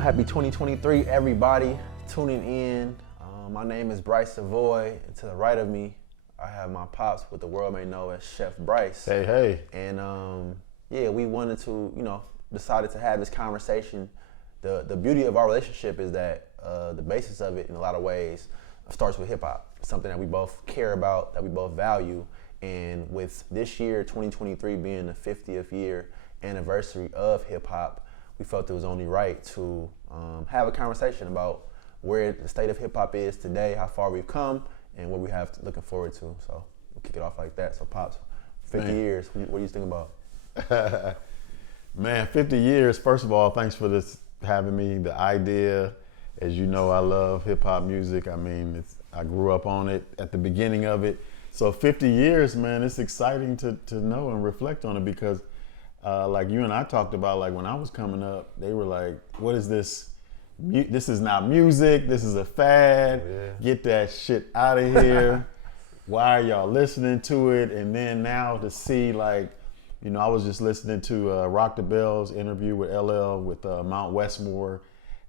Happy 2023, everybody tuning in. My name is Bryce Savoy, and to the right of me, I have my pops, what the world may know as Chef Bryce. Hey, hey. And we wanted to, decided to have this conversation. The beauty of our relationship is that the basis of it, in a lot of ways, starts with hip hop. Something that we both care about, that we both value. And with this year, 2023, being the 50th year anniversary of hip hop, we felt it was only right to have a conversation about where the state of hip hop is today, how far we've come, and what we have looking forward to. So we'll kick it off like that. So Pops, 50 years, what do you think about? Man, 50 years, first of all, thanks for this having me. The idea, as you know, I love hip hop music. I mean, I grew up on it at the beginning of it. So 50 years, man, it's exciting to know and reflect on it because like you and I talked about, like when I was coming up, they were like, what is this? This is not music. This is a fad. Yeah. Get that shit out of here. Why are y'all listening to it? And then now to see, like, I was just listening to Rock the Bells interview with LL with Mount Westmore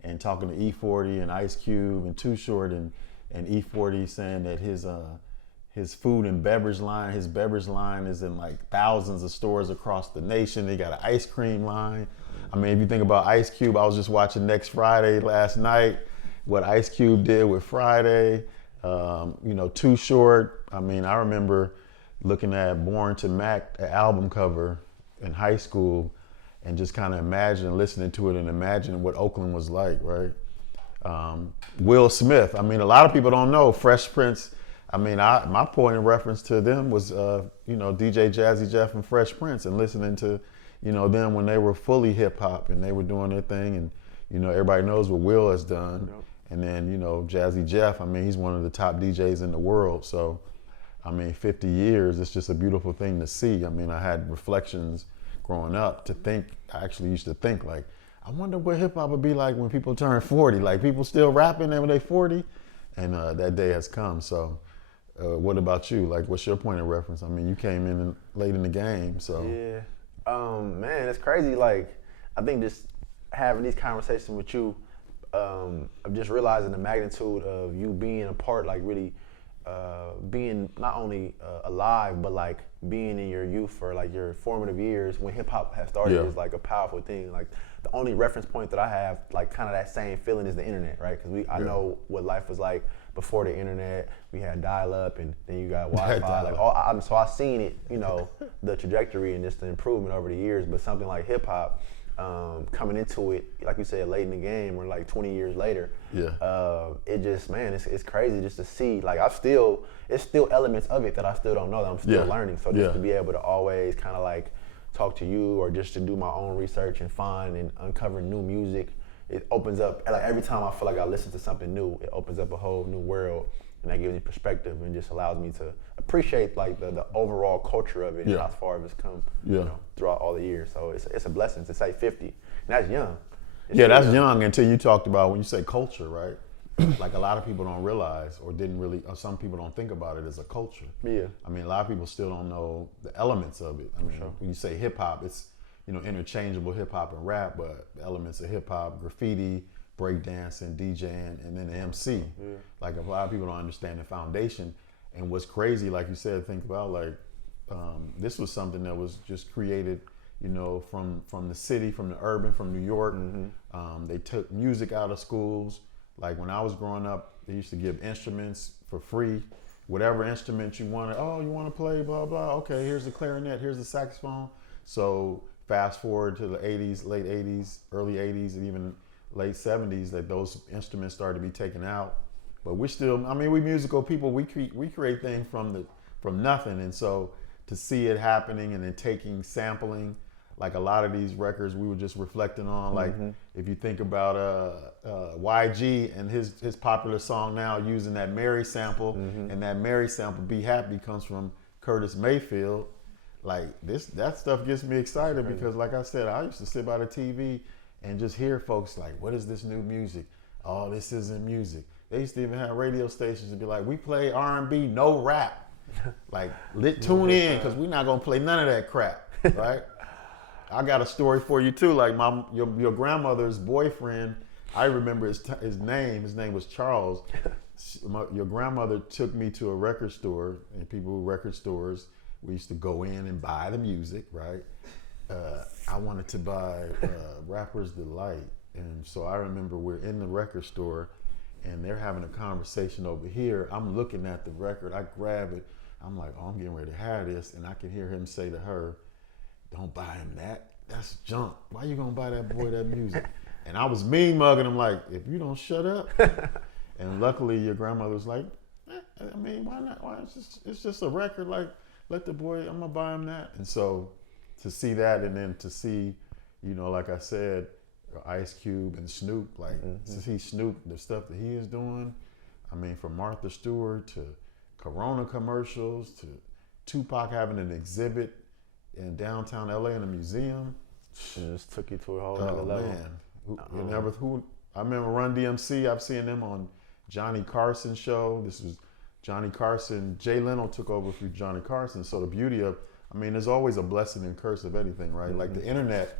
and talking to E40 and Ice Cube and Too Short and E40 saying that his food and beverage line, his beverage line is in like thousands of stores across the nation. They got an ice cream line. I mean, if you think about Ice Cube, I was just watching Next Friday last night, what Ice Cube did with Friday. Too Short. I mean, I remember looking at Born to Mac, the album cover in high school, and just kind of listening to it and imagining what Oakland was like, right? Will Smith. I mean, a lot of people don't know Fresh Prince. I mean, my point of reference to them was, DJ Jazzy Jeff and Fresh Prince, and listening to, them when they were fully hip hop and they were doing their thing, and everybody knows what Will has done, yep. And then Jazzy Jeff. I mean, he's one of the top DJs in the world. So, I mean, 50 years, it's just a beautiful thing to see. I mean, I had reflections growing up to think. I actually used to think like, I wonder what hip hop would be like when people turn 40. Like people still rapping when they 40, and that day has come. So. What about you? Like, what's your point of reference? I mean, you came in late in the game, so. Yeah, man, it's crazy. Like, I think just having these conversations with you, I'm just realizing the magnitude of you being a part, like really being not only alive, but like being in your youth or like your formative years when hip hop has started is like a powerful thing. Like the only reference point that I have, like kind of that same feeling, is the internet, right? Because I know what life was like before the internet. We had dial-up, and then you got Wi-Fi. Like so I've seen it, the trajectory and just the improvement over the years. But something like hip hop, coming into it, like you said, late in the game, or like 20 years later, it just, man, it's crazy just to see. Like it's still elements of it that I still don't know, that I'm still learning. So just to be able to always kind of like talk to you, or just to do my own research and find and uncover new music, it opens up, like every time I feel like I listen to something new, it opens up a whole new world, and that gives me perspective and just allows me to appreciate like the overall culture of it and how far it's come throughout all the years. So it's a blessing to say 50, and that's young. That's young until you talked about when you say culture, right? Like a lot of people don't realize, or some people don't think about it as a culture. Yeah. I mean, a lot of people still don't know the elements of it. I mean, when you say hip hop, it's interchangeable hip hop and rap, but the elements of hip hop, graffiti, breakdancing, DJing, and then the MC. Yeah. Like a lot of people don't understand the foundation. And what's crazy, like you said, think about like this was something that was just created, from the city, from the urban, from New York. Mm-hmm. They took music out of schools. Like when I was growing up, they used to give instruments for free. Whatever instrument you wanted, you want to play, blah, blah. Okay, here's the clarinet, here's the saxophone. So fast forward to the 80s, late 80s, early 80s, and even late 70s, that those instruments started to be taken out. But we're still, we musical people, we create things from nothing. And so to see it happening and then sampling, like a lot of these records we were just reflecting on, like if you think about YG and his popular song now using that Mary sample, and that Mary sample, Be Happy, comes from Curtis Mayfield. Like that stuff gets me excited because, like I said, I used to sit by the TV and just hear folks like, what is this new music? Oh, this isn't music. They used to even have radio stations to be like, we play R&B, no rap. Like, tune in, because we're not gonna play none of that crap, right? I got a story for you too. Like your grandmother's boyfriend I remember his name. His name was Charles. Your grandmother took me to a record store, and people with record stores, we used to go in and buy the music, right? I wanted to buy Rapper's Delight. And so I remember we're in the record store and they're having a conversation over here. I'm looking at the record, I grab it. I'm like, oh, I'm getting ready to have this. And I can hear him say to her, don't buy him that. That's junk. Why you gonna buy that boy that music? And I was mean mugging him like, if you don't shut up. And luckily your grandmother was like, I mean, why not? Why? It's just a record. Like, let the boy, I'm gonna buy him that. And so to see that, and then to see, you know, like I said, Ice Cube and Snoop, like to see Snoop, the stuff that he is doing. I mean, from Martha Stewart to Corona commercials to Tupac having an exhibit in downtown LA in a museum. It just took you to a whole other level. Man. I remember Run DMC, I've seen them on Johnny Carson's show. This was Johnny Carson. Jay Leno took over for Johnny Carson. So the beauty of, I mean, there's always a blessing and curse of anything, right? Like the internet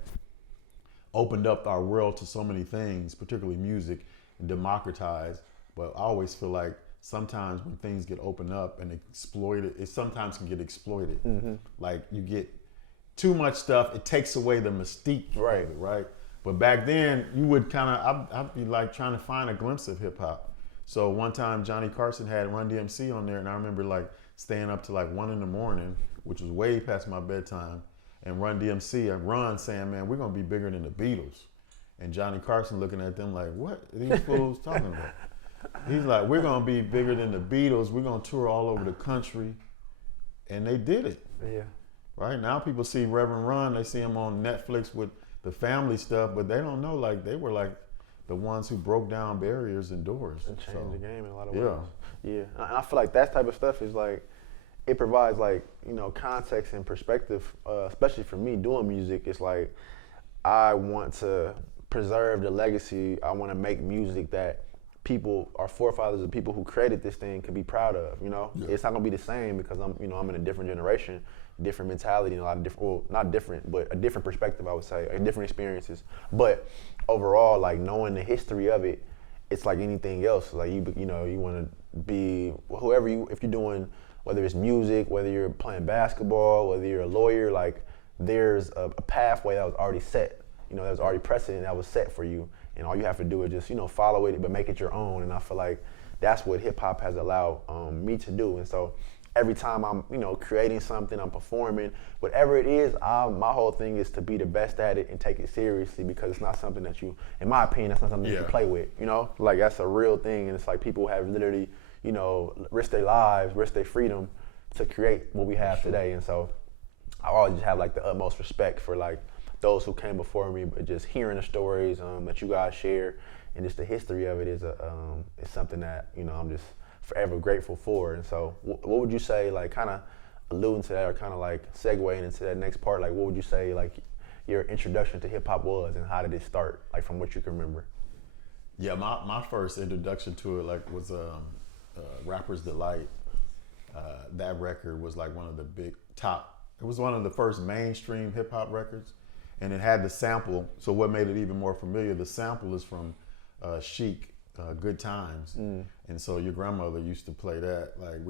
opened up our world to so many things, particularly music, and democratized. But I always feel like sometimes when things get opened up and exploited, it sometimes can get exploited. Like you get too much stuff, it takes away the mystique of it, right? But back then, you would kind of, I'd be like trying to find a glimpse of hip hop. So one time Johnny Carson had Run DMC on there, and I remember like staying up to like 1 a.m, which was way past my bedtime, and Run DMC and Run saying, man, we're gonna be bigger than the Beatles. And Johnny Carson looking at them like, what are these fools talking about? He's like, we're gonna be bigger than the Beatles, we're gonna tour all over the country. And they did it. Yeah. Right? Now people see Reverend Run, they see him on Netflix with the family stuff, but they don't know, like, they were like the ones who broke down barriers and doors. And changed the game in a lot of ways. Yeah. And I feel like that type of stuff is like, it provides like, you know, context and perspective, especially for me doing music. It's like, I want to preserve the legacy. I want to make music that people, our forefathers, the people who created this thing could be proud of, you know? Yeah. It's not gonna be the same because I'm in a different generation, different mentality, and a lot of different, well, not different, but a different perspective, I would say, different experiences. But overall, like knowing the history of it, it's like anything else. Like you want to be whoever if you're doing, whether it's music, whether you're playing basketball, whether you're a lawyer, like there's a pathway that was already set, you know, that was already precedent that was set for you. And all you have to do is just, you know, follow it, but make it your own. And I feel like that's what hip hop has allowed me to do. And so every time I'm, you know, creating something, I'm performing, whatever it is, my whole thing is to be the best at it and take it seriously, because it's not something that you, in my opinion, that's not something you can play with, you know? Like that's a real thing. And it's like people have literally, you know, risked their lives, risked their freedom to create what we have today. And so I always just have like the utmost respect for like those who came before me, but just hearing the stories that you guys share and just the history of it is something that, you know, I'm just forever grateful for. And so what would you say, like kind of alluding to that or kind of like segueing into that next part, like what would you say like your introduction to hip hop was and how did it start, like from what you can remember? Yeah, my first introduction to it like was Rapper's Delight. That record was like one of the big top, it was one of the first mainstream hip hop records, and it had the sample. So what made it even more familiar, the sample is from Chic, Good Times. And so your grandmother used to play that. Like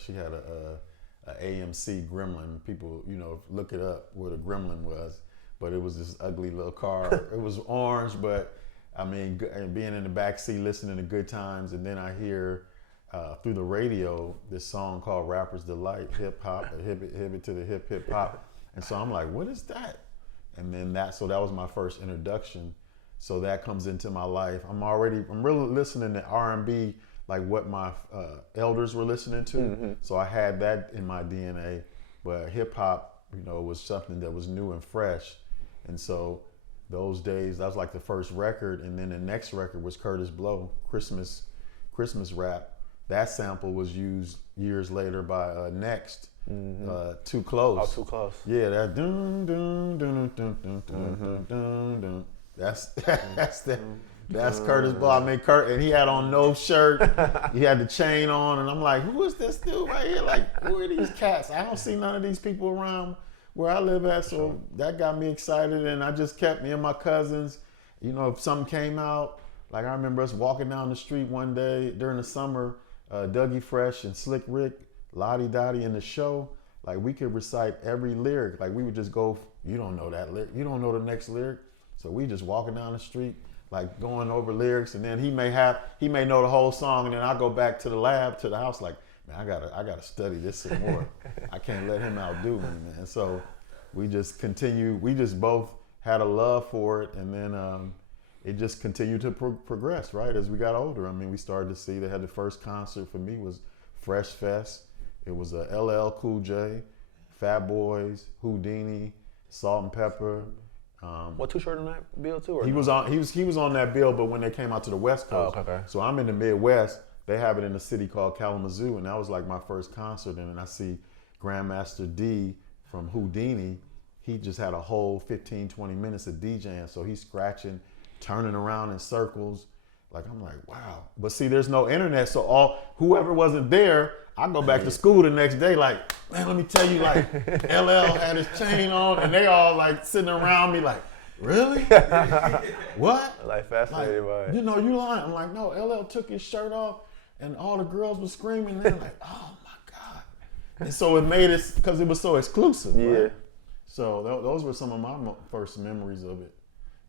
she had a AMC Gremlin. People, you know, look it up what a Gremlin was, but it was this ugly little car. It was orange, but I mean, being in the back seat listening to Good Times, and then I hear through the radio this song called Rapper's Delight, hip hop, hip it to the hip hop. And so I'm like, what is that? And then that was my first introduction. So that comes into my life. I'm really listening to R&B, like what my elders were listening to. So I had that in my DNA, but hip hop, you know, was something that was new and fresh. And so those days, that was like the first record. And then the next record was Curtis Blow, Christmas rap. That sample was used years later by Next, Too Close. Oh, Too Close. Yeah, that dun dun dun dun dun dun dun dun. That's Curtis Blow. I mean, and he had on no shirt. He had the chain on, and I'm like, who is this dude right here? Like, who are these cats? I don't see none of these people around where I live at. So that got me excited, and I just kept me and my cousins. You know, if something came out, Like I remember us walking down the street one day during the summer, Dougie Fresh and Slick Rick, Lottie Dottie in the show. Like we could recite every lyric. Like we would just go, you don't know that lyric, you don't know the next lyric. So we just walking down the street, like going over lyrics, and then he may know the whole song, and then I go back to the lab, to the house, like, man, I gotta study this some more. I can't let him outdo me, man. So we just both had a love for it, and then it just continued to progress, right? As we got older, I mean, we started to see, they had the first concert for me was Fresh Fest. It was a LL Cool J, Fat Boys, Houdini, Salt and Pepper. What Too Short on that bill too? Or he was on that bill, but when they came out to the West Coast, okay. So I'm in the Midwest. They have it in a city called Kalamazoo, and that was like my first concert. And I see Grandmaster D from Houdini. He just had a whole 15, 20 minutes of DJing, so he's scratching, turning around in circles. Like I'm like, wow. But see, there's no internet, so whoever wasn't there, I go back to school the next day, like, man, let me tell you, like, LL had his chain on, and they all like sitting around me, like, really? What? Like fascinated by it. You know, you lying. I'm like, no, LL took his shirt off, and all the girls were screaming. They're like, oh my God. And so it made it, because it was so exclusive. Yeah. Right? So those were some of my first memories of it.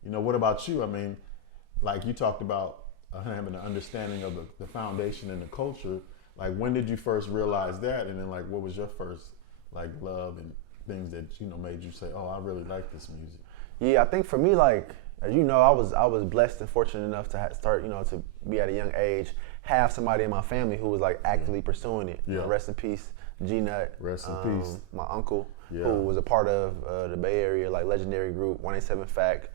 You know, what about you? I mean, like you talked about having an understanding of the foundation and the culture. Like, when did you first realize that? And then, like, what was your first, like, love and things that, you know, made you say, oh, I really like this music? Yeah, I think for me, like, as you know, I was blessed and fortunate enough to start, you know, to be at a young age, have somebody in my family who was, like, actively pursuing it. Yeah. Rest in peace, G-Nut. Rest in peace. My uncle, Yeah. who was a part of the Bay Area, like, legendary group, 187 Fact.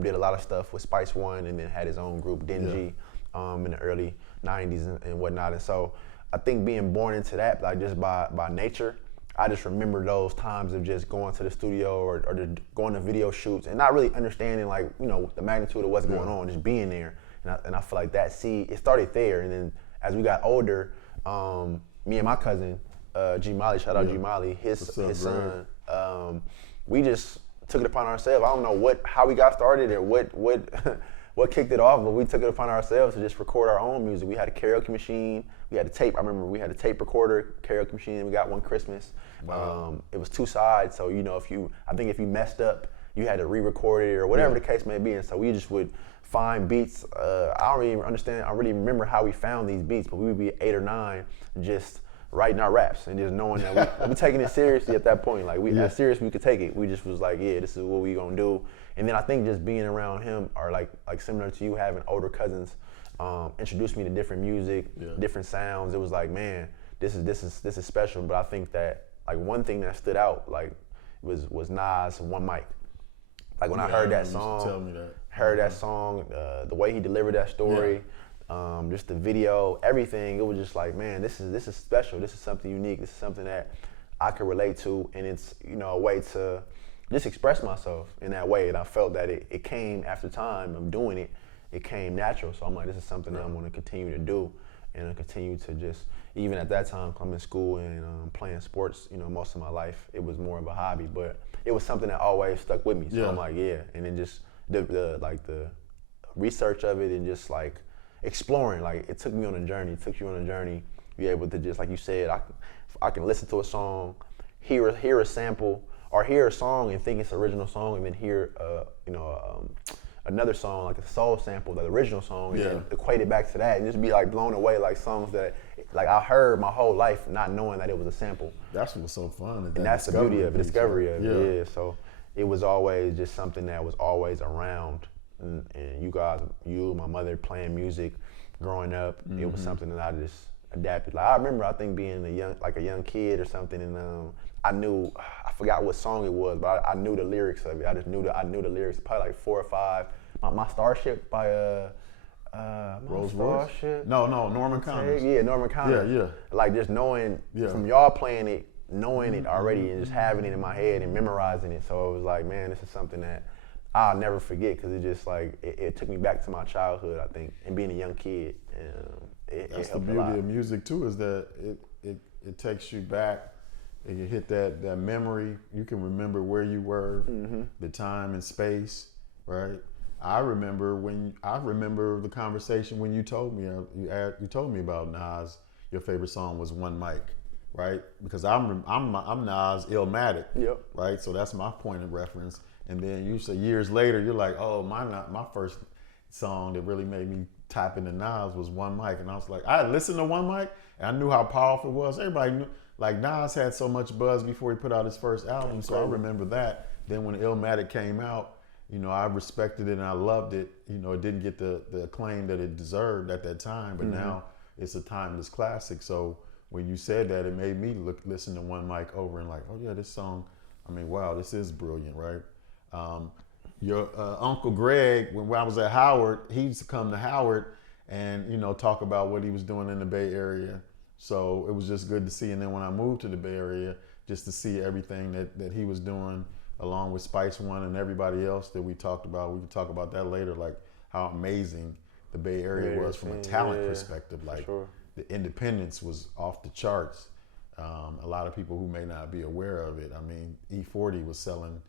Did a lot of stuff with Spice One, and then had his own group, Dingy, in the early 90s and whatnot. And so I think being born into that, like just by nature, I just remember those times of just going to the studio or just going to video shoots and not really understanding, like, you know, the magnitude of what's going on, just being there. And I feel like that seed, it started there. And then as we got older, me and my cousin, G Molly, shout out G Molly, his son, we just took it upon ourselves. I don't know how we got started or what kicked it off, but we took it upon ourselves to just record our own music. We had a karaoke machine. We had a tape. I remember we had a tape recorder, karaoke machine. We got one Christmas. Wow. It was two sides, so, you know, if you messed up, you had to re-record it or whatever the case may be. And so we just would find beats. I don't really understand. I really remember how we found these beats, but we would be 8 or 9 just writing our raps and just knowing that we taking it seriously at that point. Like, as serious we could take it. We just was like, yeah, this is what we gonna do. And then I think just being around him, or like similar to you, having older cousins, introduced me to different music, different sounds. It was like, man, this is special. But I think that, like, one thing that stood out, like, was Nas' One Mic. Like, when I heard that song, the way he delivered that story, just the video, everything, it was just like, man, this is special. This is something unique. This is something that I could relate to, and it's, you know, a way to just express myself in that way. And I felt that it came after time of doing it. It came natural. So I'm like, this is something that I'm going to continue to do, and I'll continue to just, even at that time, I'm in school and playing sports, you know, most of my life, it was more of a hobby, but it was something that always stuck with me. So I'm like, yeah. And then just the research of it and just like exploring, like, it took me on a journey. It took you on a journey. Be able to just, like you said, I can listen to a song, hear a sample, or hear a song and think it's an original song, and then hear another song, like a soul sample, the original song, and then equate it back to that, and just be like blown away, like songs that, like, I heard my whole life not knowing that it was a sample. That's what's so fun. And that's the beauty of it, discovery of it. Yeah. So it was always just something that was always around, and you guys, my mother playing music, growing up, it was something that I just adapted. Like, I remember, I think being a young kid or something, and I forgot what song it was, but I knew the lyrics of it. I knew the lyrics, probably like 4 or 5. My Starship by Rose Starship. No, Norman Connors. Yeah, Norman Connors. Yeah. Like, just knowing from y'all playing it, knowing it already, and just having it in my head and memorizing it. So it was like, man, this is something that I'll never forget, because it just, like, it took me back to my childhood, I think, and being a young kid. That's the beauty of music too, is that it takes you back. And you hit that memory. You can remember where you were, the time and space, right? I remember the conversation when you told me you told me about Nas. Your favorite song was One Mic, right? Because I'm Nas Illmatic, Yep. right? So that's my point of reference. And then you say years later, you're like, oh, my first song that really made me tap into Nas was One Mic, and I was like, I listened to One Mic, and I knew how powerful it was. Everybody knew, like Nas had so much buzz before he put out his first album, so I remember that. Then when Illmatic came out, you know, I respected it and I loved it. You know, it didn't get the acclaim that it deserved at that time, but now it's a timeless classic. So when you said that, it made me listen to One Mic over and like, oh yeah, this song, I mean, wow, this is brilliant, right? Your Uncle Greg, when I was at Howard, he used to come to Howard and, you know, talk about what he was doing in the Bay Area. So it was just good to see. And then when I moved to the Bay Area, just to see everything that he was doing along with Spice One and everybody else that we talked about. We can talk about that later, like how amazing the Bay Area was from a talent perspective. Like the independence was off the charts. A lot of people who may not be aware of it. I mean, E40 was selling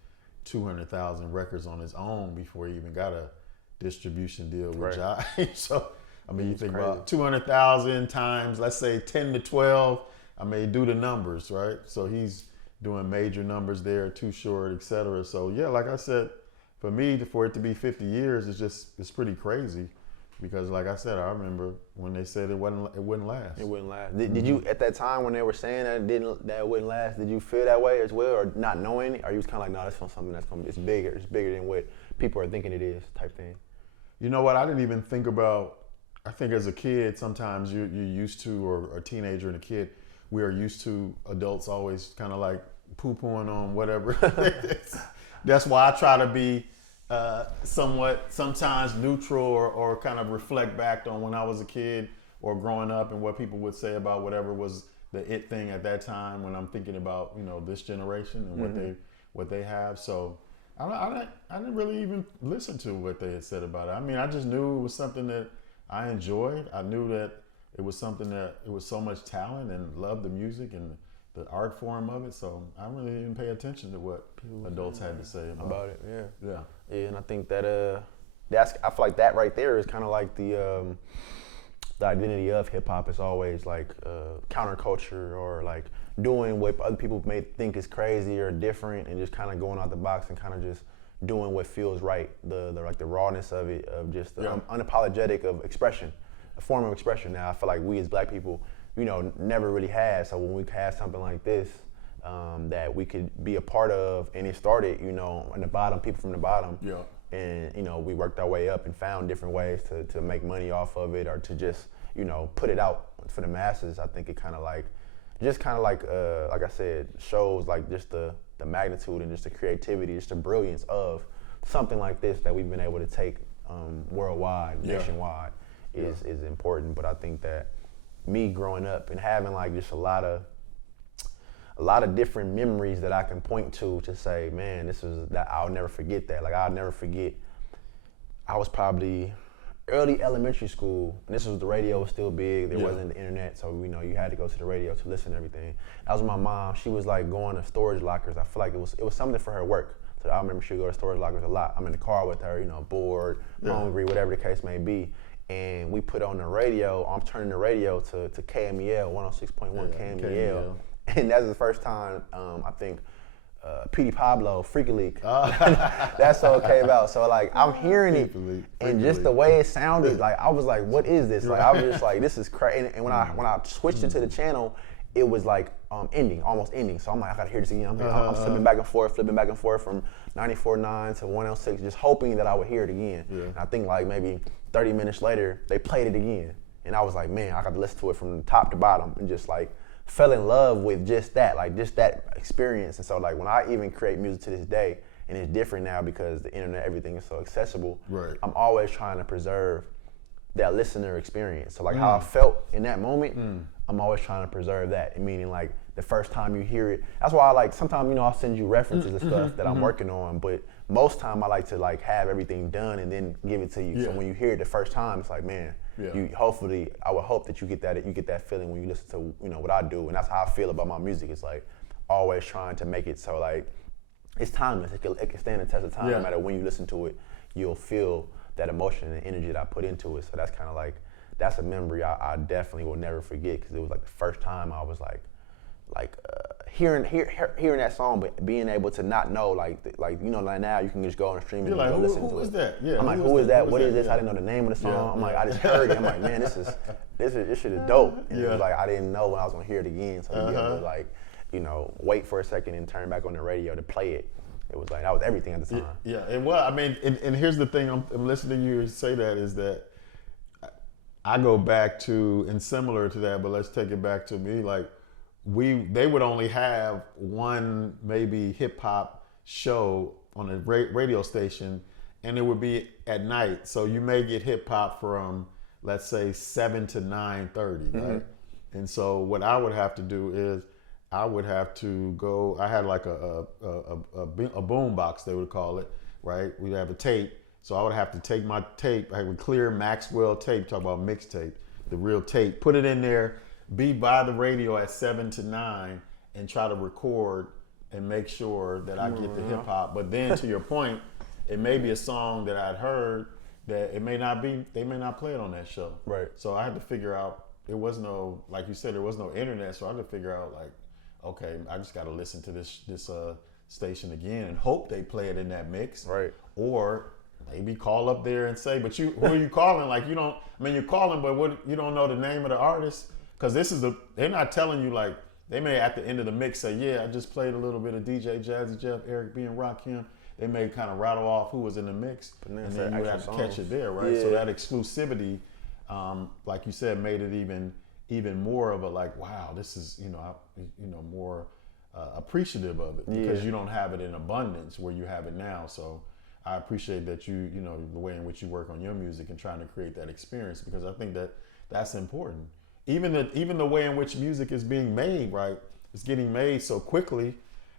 200,000 records on his own before he even got a distribution deal with Jive. So, I mean, you think about 200,000 times, let's say 10 to 12. I mean, do the numbers, right? So he's doing major numbers there, Too Short, et cetera. So yeah, like I said, for me, for it to be 50 years, it's pretty crazy. Because like I said, I remember when they said it wouldn't last. It wouldn't last. Did you, at that time when they were saying that it wouldn't last, did you feel that way as well, or not knowing? Or you was kind of like, no, that's something that's it's bigger than what people are thinking it is, type thing. You know what? I didn't even think about. I think as a kid, sometimes you're used to, or a teenager and a kid, we are used to adults always kind of like poo-pooing on whatever. That's why I try to be sometimes neutral or kind of reflect back on when I was a kid or growing up and what people would say about whatever was the it thing at that time when I'm thinking about, you know, this generation and what they have. So I didn't really even listen to what they had said about it. I mean, I just knew it was something that I enjoyed. I knew that it was something that it was so much talent and loved the music and the art form of it. So I really didn't pay attention to what adults had to say about it. Yeah, and I think that I feel like that right there is kind of like the identity of hip hop is always like counterculture, or like doing what other people may think is crazy or different, and just kind of going out the box and kind of just doing what feels right. The like the rawness of it, of just the unapologetic of expression, a form of expression. Now I feel like we as Black people, you know, never really had. So when we had something like this that we could be a part of, and it started, you know, on the bottom, people from the bottom. Yeah. And, you know, we worked our way up and found different ways to make money off of it, or to just, you know, put it out for the masses. I think it kind of like I said, shows like just the magnitude and just the creativity, just the brilliance of something like this that we've been able to take worldwide, nationwide, is important. But I think that me growing up and having like just a lot of different memories that I can point to say, man, this is that I'll never forget that. Like I'll never forget. I was probably early elementary school, and this was the radio was still big. There wasn't the internet, so you know you had to go to the radio to listen to everything. That was my mom. She was like going to storage lockers. I feel like it was something for her work. So I remember she would go to storage lockers a lot. I'm in the car with her, you know, bored, hungry, whatever the case may be. And we put on the radio. I'm turning the radio to KMEL, 106.1 KMEL. And that's the first time I think Petey Pablo, Freaky Leak, that song came out. So like I'm hearing it, and just the way it sounded, like I was like, what is this? Like I was just like, this is crazy. And when I switched it to the channel, it was like almost ending. So I'm like, I gotta hear this again. I'm flipping back and forth from 94.9 to 106, just hoping that I would hear it again. Yeah. And I think like maybe 30 minutes later, they played it again. And I was like, man, I got to listen to it from top to bottom, and just like fell in love with just that experience. And so like when I even create music to this day, and it's different now because the internet, everything is so accessible, I'm always trying to preserve that listener experience. So like how I felt in that moment, I'm always trying to preserve that. Meaning like the first time you hear it, that's why I like, sometimes, you know, I'll send you references and stuff that I'm working on, but most time I like to like have everything done and then give it to you. So when you hear it the first time, it's like, man, I would hope that you get that feeling when you listen to, you know, what I do. And that's how I feel about my music. It's like always trying to make it so like it's timeless. It can stand the test of time. Yeah. No matter when you listen to it, you'll feel that emotion and energy that I put into it. So that's kind of like, that's a memory I definitely will never forget, because it was like the first time I was hearing that song, but being able to not know, like you know, like now you can just go on the stream and You're like, go listen to who it. is that? Yeah, I'm like, who is that? What is this? Yeah. I didn't know the name of the song. Yeah. I'm like, I just heard it. I'm like, man, this shit is dope. And it Yeah. was like, I didn't know when I was gonna hear it again. So to be able to, like, you know, wait for a second and turn back on the radio to play it. It was like, that was everything at the time. Yeah, and well, I mean, and here's the thing, I'm listening to you say that, is that I go back to, and similar to that, but let's take it back to me, like, they would only have one maybe hip hop show on a radio station, and it would be at night. So you may get hip hop from, let's say, 7 to 9:30, right? And so what I would have to do is, I would have to go. I had like a boom box, they would call it, right? We'd have a tape, so I would have to take my tape. I would clear Maxwell tape, talk about mixtape, the real tape, put it in there, be by the radio at 7 to 9, and try to record and make sure that I get the hip hop. But then, to your point, it may be a song that I'd heard that it may not be. They may not play it on that show. Right. So I had to figure out. There was no, like you said, there was no internet, so I had to figure out, like, okay, I just got to listen to this station again and hope they play it in that mix. Right. Or maybe call up there and say, but who are you calling? Like, you don't, I mean, you're calling, but you don't know the name of the artist? Because they're not telling you, like, they may at the end of the mix say, yeah, I just played a little bit of DJ Jazzy Jeff, Eric B. and Rakim. They may kind of rattle off who was in the mix, and then you would have to catch it there, right? Yeah. So that exclusivity, like you said, made it even more of a, like, wow, this is, more appreciative of it, because you don't have it in abundance where you have it now. So I appreciate that the way in which you work on your music and trying to create that experience, because I think that that's important. Even the way in which music is being made, right? It's getting made so quickly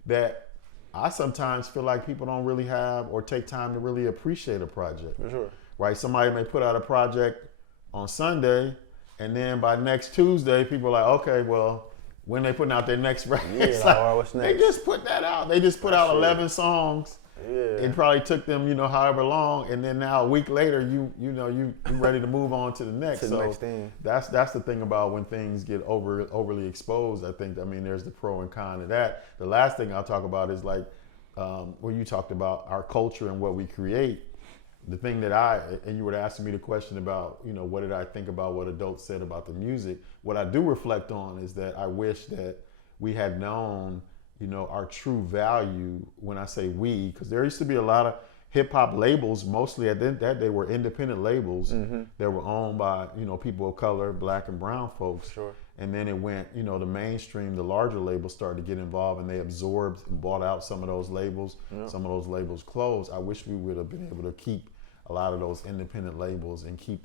that I sometimes feel like people don't really have or take time to really appreciate a project. For sure. Right? Somebody may put out a project on Sunday, and then by next Tuesday, people are like, okay, well, when they putting out their next record, Yeah, like, all right, what's next? they just put that out. They just put out 11 songs. Yeah. It probably took them, however long, and then now a week later, you ready to move on to the next. To the next thing. That's the thing about when things get overly exposed. I think, there's the pro and con of that. The last thing I'll talk about is, like, where you talked about our culture and what we create. The thing that and you were asking me the question about, what did I think about what adults said about the music? What I do reflect on is that I wish that we had known, our true value. When I say we, because there used to be a lot of hip hop labels, mostly at that they were independent labels that were owned by, people of color, black and brown folks. Sure. And then it went, the mainstream, the larger labels started to get involved, and they absorbed and bought out some of those labels. Yeah. Some of those labels closed. I wish we would have been able to keep a lot of those independent labels and keep,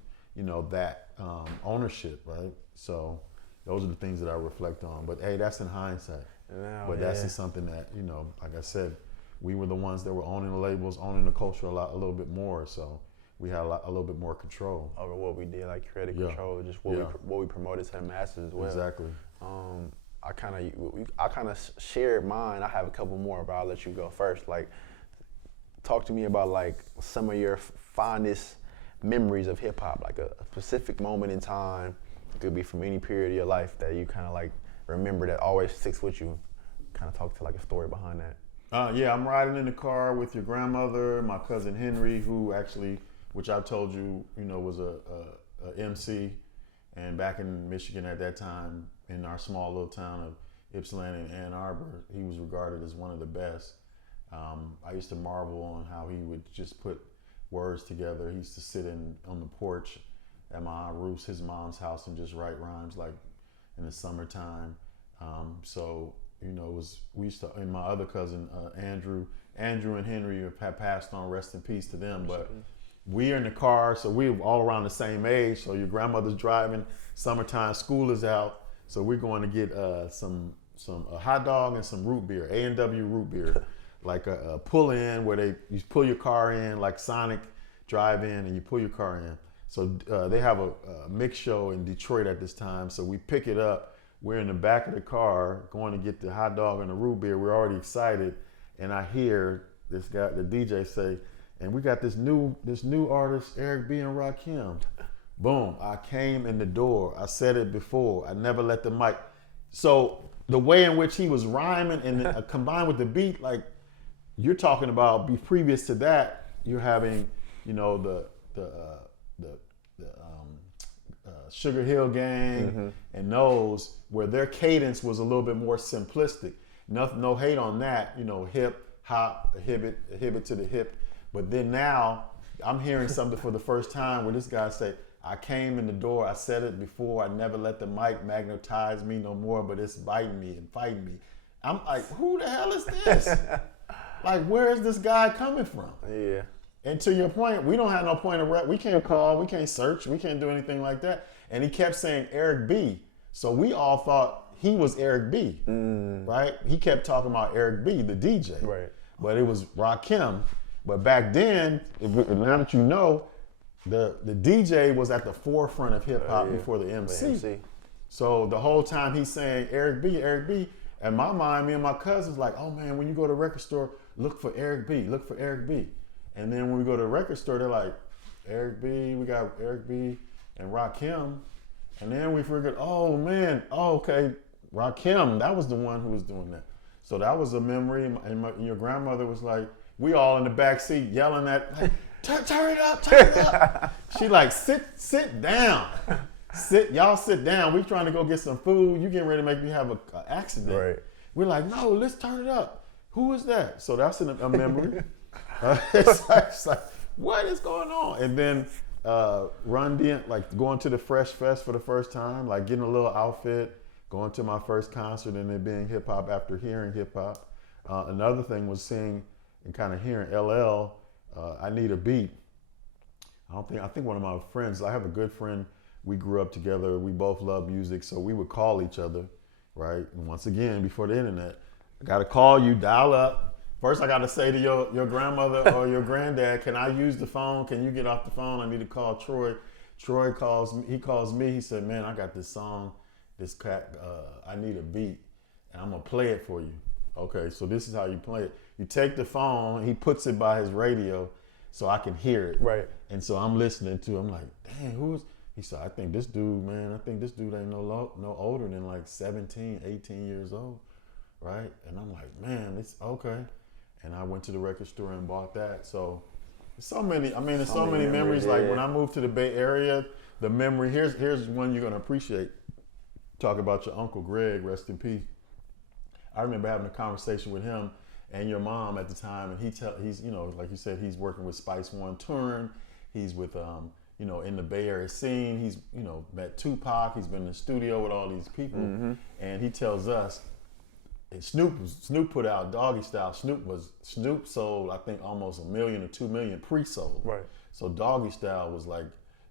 that ownership, right? So those are the things that I reflect on. But hey, that's in hindsight. But that's just something that, like I said, we were the ones that were owning the labels, owning the culture a little bit more. So we had a little bit more control over what we did, like creative control, just what we promoted to the masses as well. Exactly. I kind of shared mine. I have a couple more, but I'll let you go first. Like, talk to me about, like, some of your fondest memories of hip hop, like a specific moment in time. It could be from any period of your life that you kind of, like, remember that always sticks with you. Kind of talk to, like, a story behind that. I'm riding in the car with your grandmother, my cousin Henry, who actually, which I told you, was a MC, and back in Michigan at that time, in our small little town of Ypsilanti and Ann Arbor, he was regarded as one of the best. I used to marvel on how he would just put words together. He used to sit on the porch at my Aunt Ruth's, his mom's house, and just write rhymes, like, in the summertime. We used to, and my other cousin, Andrew and Henry have passed on, rest in peace to them, but we're in the car, so we're all around the same age. So your grandmother's driving, summertime, school is out, so we're going to get some hot dog and some root beer, A&W root beer, like a pull-in where you pull your car in, like Sonic drive-in, and you pull your car in. So they have a mix show in Detroit at this time, so we pick it up. We're in the back of the car going to get the hot dog and the root beer. We're already excited, and I hear this guy, the DJ, say, and we got this new artist, Eric B. and Rakim. Boom, I came in the door. I said it before. I never let the mic. So the way in which he was rhyming and combined with the beat, like you're talking about, previous to that, you're having, you know, the Sugar Hill Gang and those, where their cadence was a little bit more simplistic. No hate on that, you know, hip hop, a hip to the hip. But then now I'm hearing something for the first time where this guy say, I came in the door, I said it before, I never let the mic magnetize me no more, but it's biting me and fighting me. I'm like, who the hell is this? Like, where is this guy coming from? Yeah. And to your point, we don't have no point of we can't call, we can't search, we can't do anything like that. And he kept saying Eric B. So we all thought he was Eric B, right? He kept talking about Eric B, the DJ. Right. But it was Rakim. But back then, now that you know, the DJ was at the forefront of hip hop before the MC. So the whole time he's saying Eric B, in my mind, me and my cousins like, oh man, when you go to the record store, look for Eric B. And then when we go to the record store, they're like, Eric B, we got Eric B and Rakim. And then we figured, oh man, okay, Rakim, that was the one who was doing that. So that was a memory. And your grandmother was like, we all in the back seat yelling at, like, turn it up. She like, sit down. Y'all sit down. We trying to go get some food. You getting ready to make me have an accident. Right. We're like, no, let's turn it up. Who is that? So that's a memory. It's like, what is going on? And then Run DMC, like going to the Fresh Fest for the first time, like getting a little outfit, going to my first concert, and then being hip hop after hearing hip hop. Another thing was seeing and kind of hearing LL, I Need a Beat. I think one of my friends, I have a good friend, we grew up together, we both love music, so we would call each other, right? And once again, before the internet, I gotta call you, dial up. First I gotta say to your grandmother or your granddad, can I use the phone? Can you get off the phone? I need to call Troy. Troy calls me, he said, man, I got this song, I Need a Beat, and I'm gonna play it for you. Okay, so this is how you play it. You take the phone, he puts it by his radio so I can hear it. Right. And so I'm listening to it. I'm like, dang, he said, I think this dude ain't no older than like 17, 18 years old, right? And I'm like, man, it's okay. And I went to the record store and bought that. So there's so many memories. Like when I moved to the Bay Area, the memory, here's one you're gonna appreciate. Talk about your Uncle Greg, rest in peace. I remember having a conversation with him and your mom at the time, and he's, you know, like you said, he's working with Spice One touring. He's with, you know, in the Bay Area scene. He's, you know, met Tupac. He's been in the studio with all these people, and he tells us, and Snoop put out Doggy Style. Snoop sold, I think, almost 1 million or 2 million pre-sold. Right. So Doggy Style was like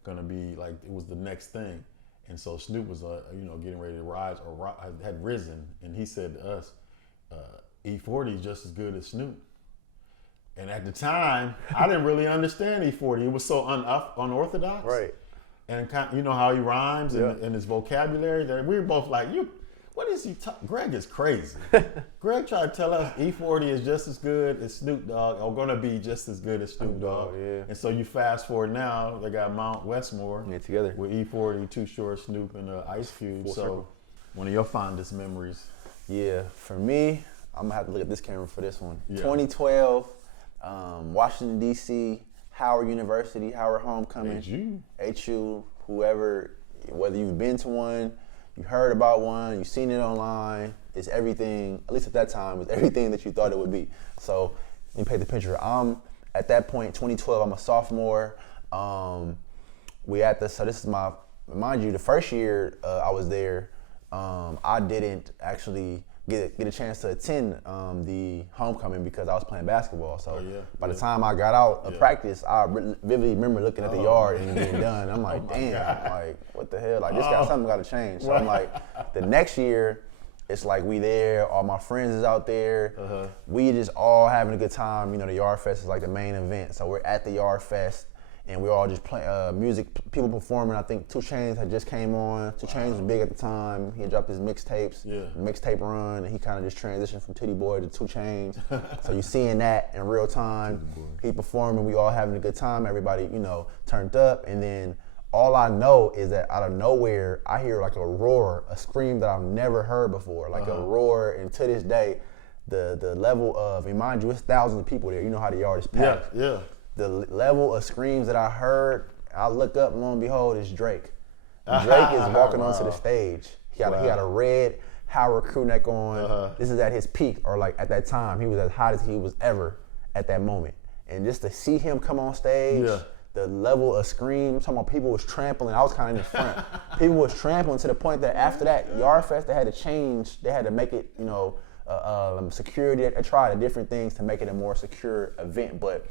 gonna be like, it was the next thing. And so Snoop was, you know, getting ready to rise or had risen, and he said to us, E40 is just as good as Snoop. And at the time, I didn't really understand E40. It was so unorthodox. Right. And you know how he rhymes and his vocabulary. That we were both like, what is he talking? Greg is crazy. Greg tried to tell us E40 is just as good as Snoop Dogg, or gonna be just as good as Snoop Dogg. Yeah. And so you fast forward now, they got Mount Westmore together with E40, Too Short, Snoop, and Ice Cube. Full circle. One of your fondest memories. Yeah, for me, I'm gonna have to look at this camera for this one. Yeah. 2012, Washington D.C., Howard University, Howard Homecoming, HU, whoever, whether you've been to one, you heard about one, you've seen it online, it's everything, at least at that time, it's everything that you thought it would be. So let me paint the picture. At that point, 2012, I'm a sophomore. So this is mind you, the first year I was there, I didn't actually get a chance to attend the homecoming because I was playing basketball. So by the time I got out of practice, I vividly remember looking at the yard and being done. I'm like, damn, like what the hell? Like something got to change. So I'm like, the next year, it's like we there, all my friends is out there. We just all having a good time. You know, the Yard Fest is like the main event. So we're at the Yard Fest and we all just play music, people performing. I think 2 Chainz had just came on. 2 Chainz was big at the time. He had dropped his mixtapes, mixtape run, and he kind of just transitioned from Titty Boy to 2 Chainz. So you seeing that in real time. He performing, we all having a good time. Everybody, turned up, and then all I know is that out of nowhere, I hear like a roar, a scream that I've never heard before, like a roar. And to this day, the level of, and mind you, it's thousands of people there. You know how the yard is packed. Yeah. The level of screams that I heard, I look up, lo and behold, it's Drake. Drake is walking onto the stage. He had a red Howard crew neck on. This is at his peak, or like at that time, he was as hot as he was ever at that moment. And just to see him come on stage, the level of scream, I'm talking about people was trampling. I was kind of in the front. People was trampling to the point that after that, Yard Fest, they had to change. They had to make it, security. They tried different things to make it a more secure event. But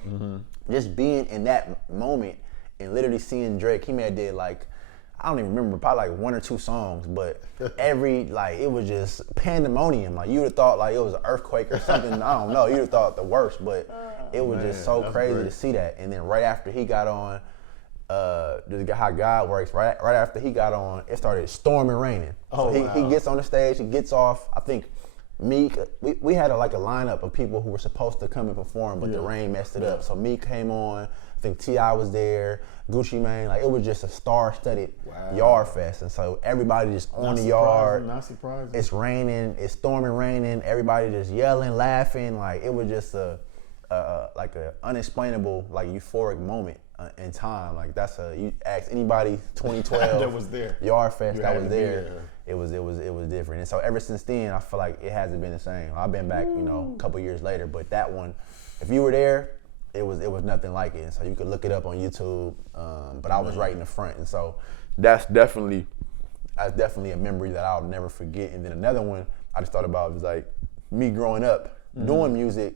just being in that moment and literally seeing Drake, he may have did like, I don't even remember, probably like 1 or 2 songs, but it was just pandemonium. Like you would have thought like it was an earthquake or something. I don't know. You would have thought the worst, but it was just so crazy to see that. And then right after he got on, how God works, right after he got on, it started storming raining. So he gets on the stage, he gets off. I think Meek, we had a lineup of people who were supposed to come and perform, but the rain messed it up. So Meek came on. I think T.I. was there, Gucci Mane. Like it was just a star-studded Yard Fest, and so everybody just on the yard. Not surprising. It's raining. It's storming, raining. Everybody just yelling, laughing. Like it was just a unexplainable, like euphoric moment in time. Like you ask anybody 2012 that was there. Yard Fest that was there. It was different. And so ever since then, I feel like it hasn't been the same. I've been back, a couple years later, but that one, if you were there, it was nothing like it. And so you could look it up on YouTube. But I was right in the front, and so that's definitely a memory that I'll never forget. And then another one I just thought about was like me growing up doing music.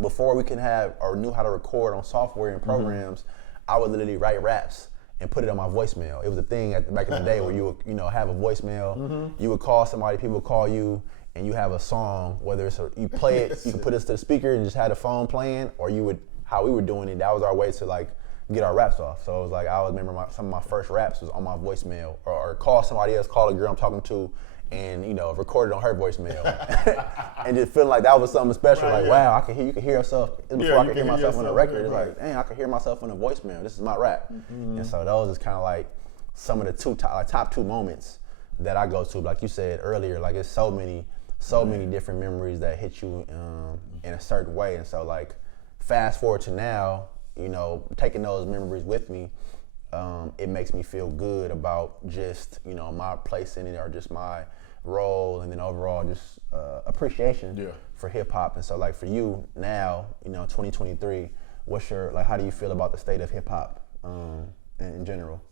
Before we can have or knew how to record on software and programs, I would literally write raps and put it on my voicemail. It was a thing back in the day where you would, have a voicemail. You would call somebody, people would call you, and you have a song. Whether you play it, you could put it to the speaker and just had a phone playing, or how we were doing it. That was our way to like get our raps off. So it was like I remember some of my first raps was on my voicemail, or call somebody else, call a girl I'm talking to, and record it on her voicemail, and just feeling like that was something special. Wow, you can hear yourself. Before I could hear myself on the record, it's like, dang, I could hear myself on the voicemail. This is my rap. And so those is kind of like some of the top 2 moments that I go to. Like you said earlier, like it's so many different memories that hit you in a certain way. And so like fast forward to now, taking those memories with me, it makes me feel good about just my place in it, or just my role, and then overall just appreciation for hip hop. And so like for you now, 2023, what's your how do you feel about the state of hip hop in general?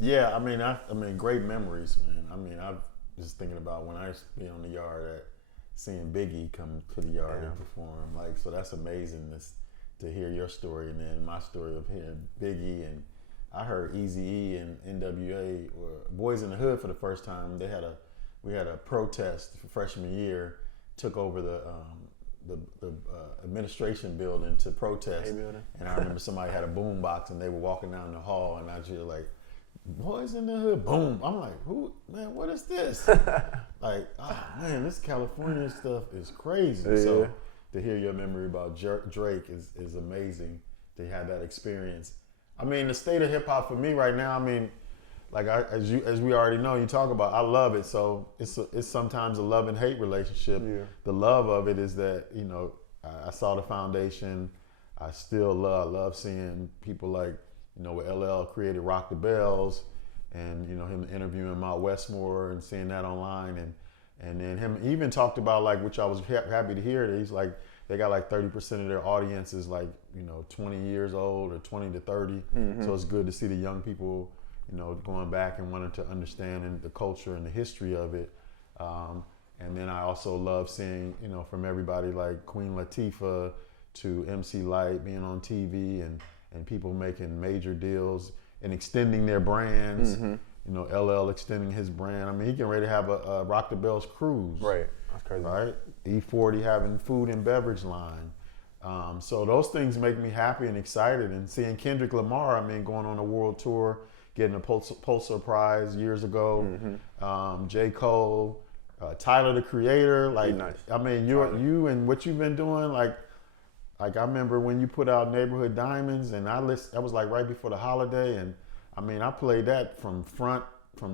Yeah, I mean, great memories, man. I mean, I'm just thinking about when I used to be on the yard seeing Biggie come to the yard and perform. Like, so that's amazing to hear your story, and then my story of hearing Biggie. And I heard Eazy-E and NWA, or Boys in the Hood, for the first time. We had a protest for freshman year, took over the administration building to protest. And I remember somebody had a boom box and they were walking down the hall, and I just like, Boys in the Hood, boom. I'm like, man, what is this? Like, oh man, this California stuff is crazy. So to hear your memory about Drake is amazing, to have that experience. I mean, the state of hip hop for me right now, I mean, like as we already know, you talk about, I love it. So it's sometimes a love and hate relationship. The love of it is that, I saw the foundation. I still love seeing people like, with LL created Rock the Bells, and him interviewing Mount Westmore and seeing that online, and then him even talked about, like, which I was happy to hear, that he's like, they got like 30% of their audience is like 20 years old or 20 to 30. So it's good to see the young people going back and wanting to understand the culture and the history of it. And then I also love seeing from everybody like Queen Latifah to MC Lyte being on TV, and people making major deals and extending their brands. LL extending his brand. I mean, he getting ready to have a Rock the Bells cruise. Right, that's crazy. Right, E40 having food and beverage line. So those things make me happy and excited. And seeing Kendrick Lamar, I mean, going on a world tour, getting a Pulitzer Prize years ago, J. Cole, Tyler the Creator, like, Nice. I mean, you and what you've been doing, like I remember when you put out Neighborhood Diamonds, and that was like right before the holiday, and I mean, I played that from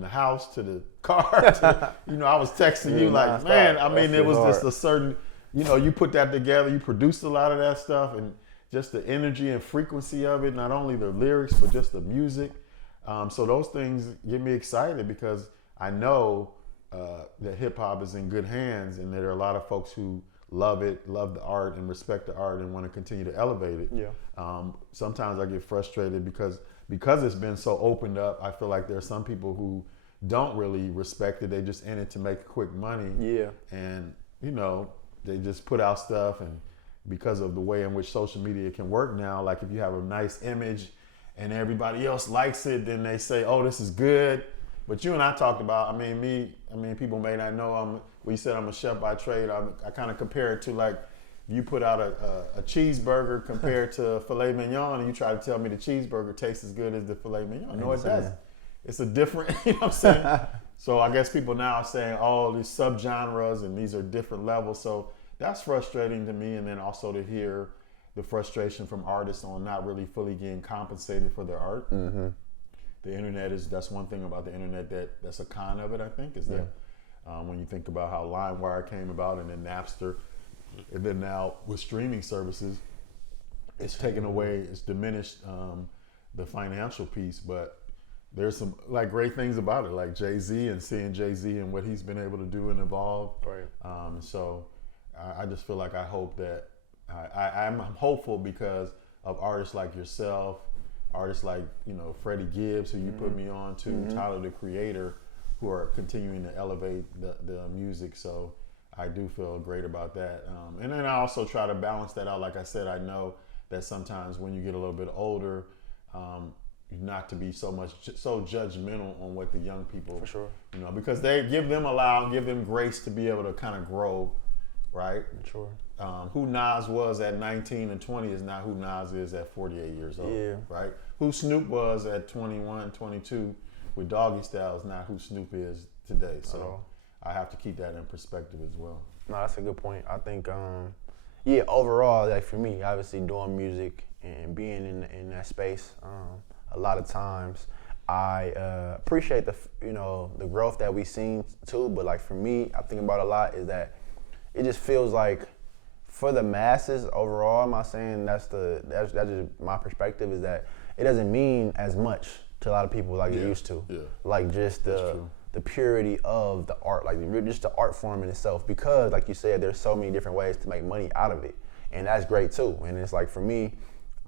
the house to the car. I was texting you like, man, I mean, it was just a certain, you put that together, you produced a lot of that stuff, and just the energy and frequency of it, not only the lyrics, but just the music. So those things get me excited because I know that hip hop is in good hands, and there are a lot of folks who love it, love the art, and respect the art, and want to continue to elevate it. Yeah. Sometimes I get frustrated because it's been so opened up. I feel like there are some people who don't really respect it. They just in it to make quick money. Yeah. And they just put out stuff, and because of the way in which social media can work now, like if you have a nice image and everybody else likes it, then they say, "Oh, this is good." But you and I talked about, people may not know, we said I'm a chef by trade. I kind of compare it to like, you put out a cheeseburger compared to filet mignon, and you try to tell me the cheeseburger tastes as good as the filet mignon. No, it doesn't. It's a different, you know what I'm saying? So I guess people now are saying, oh, these subgenres and these are different levels. So that's frustrating to me. And then also to hear the frustration from artists on not really fully getting compensated for their art. Mm-hmm. The internet that's one thing about the internet that's a con of it, I think, is that when you think about how LimeWire came about and then Napster, and then now with streaming services, it's taken away, it's diminished the financial piece, but there's some like great things about it, like Jay-Z and seeing Jay-Z and what he's been able to do and evolve. Right. So I just feel like I hope that I'm hopeful because of artists like yourself, artists like Freddie Gibbs, who you put me on to, Tyler the Creator, who are continuing to elevate the music. So I do feel great about that. And then I also try to balance that out. Like I said, I know that sometimes when you get a little bit older, not to be so judgmental on what the young people, for sure, because they give them grace to be able to kind of grow, right? Sure. Who Nas was at 19 and 20 is not who Nas is at 48 years old, right? Who Snoop was at 21, 22 with Doggy Style is not who Snoop is today. So I have to keep that in perspective as well. No, that's a good point. I think, overall, like for me, obviously doing music and being in that space, a lot of times I appreciate the growth that we've seen too. But like for me, I think about a lot is that it just feels like for the masses overall, I'm not saying that's just my perspective, is that it doesn't mean as much to a lot of people like it used to. Yeah. Like just the purity of the art, like just the art form in itself, because like you said, there's so many different ways to make money out of it. And that's great too. And it's like for me,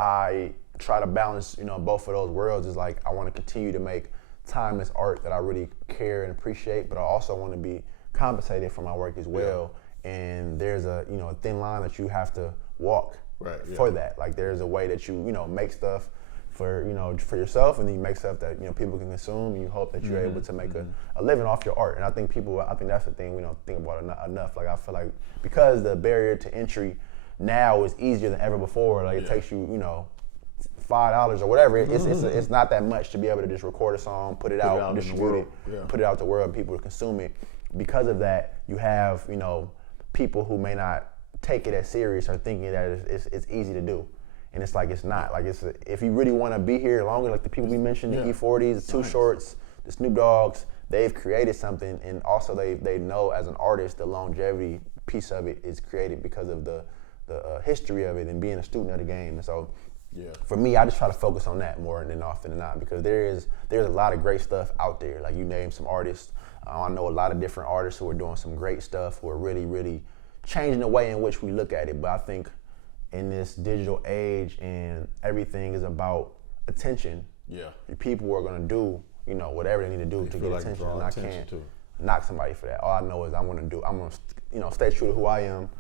I try to balance, both of those worlds. Is like I want to continue to make timeless art that I really care and appreciate, but I also want to be compensated for my work as well. Yeah. And there's a thin line that you have to walk for that. Like there's a way that you make stuff for yourself, and then you make stuff that people can consume, and you hope that you're able to make a living off your art. And I think that's the thing we don't think about enough. Like I feel like because the barrier to entry now is easier than ever before. Like it takes you $5 or whatever. It's not that much to be able to just record a song, put it out, distribute it, put it out to the world, people to consume it. Because of that, you have people who may not take it as serious or thinking that it's easy to do. And it's like it's not. Like if you really want to be here longer, like the people we mentioned, the E40s, the Too Shorts, the Snoop Dogs, they've created something, and also they know as an artist the longevity piece of it is created because of the history of it and being a student of the game. And so for me, I just try to focus on that more than often than not, because there's a lot of great stuff out there. Like you named some artists. I know a lot of different artists who are doing some great stuff, who are really, really changing the way in which we look at it. But I think in this digital age and everything is about attention, people are going to do whatever they need to do to get attention, and I can't knock somebody for that. All I know is I'm going to stay true to who I am,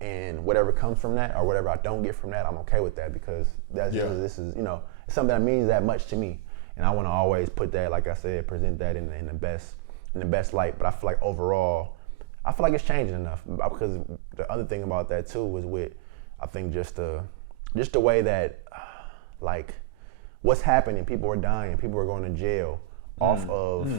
and whatever comes from that or whatever I don't get from that, I'm okay with that, because this is it's something that means that much to me, and I want to always put that, like I said, present that in the best light. But I feel like overall, I feel like it's changing enough, because the other thing about that too is with I think just the way that like what's happening, people are dying, people are going to jail off of